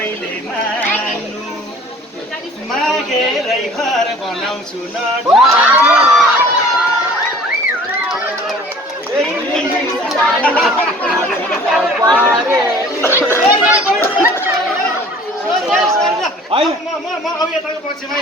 सबैले मान्नु मागेरै घर बनाउँछु न म अब यताको पक्षमा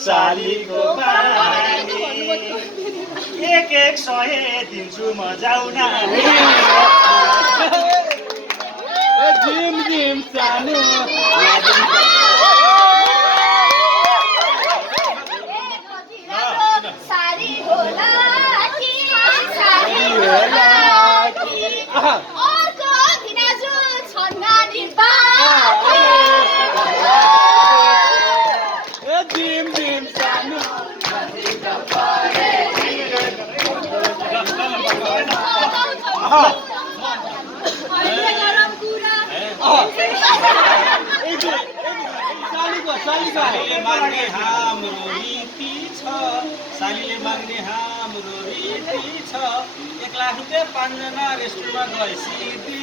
सालीको पानी एक सय दिन्छु म जाउन जिम जिम सानो सारी होला कि सारी होला अर्को भिनाजु छन् नानी बा जिम जिम सानो सालीले माग्ने हाम्रो रीति छ सालीले माग्ने हाम्रो रीति छ 1 लाख रुपियाँ 5 जना रेस्टुरेन्टमा गए सिद्धि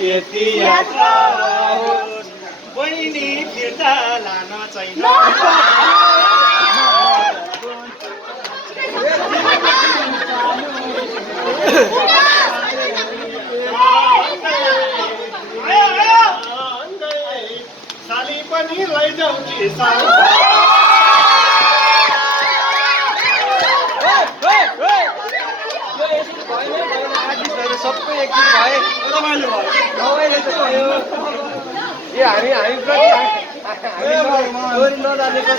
यति याद गरोस् बहिनी फिर्ता लान छैन साली पनि लैजाऊ कि सबै एकदिन भए रमाइलो भयो रमाइलो त भयो ए हामी प्रति हामी नजानेको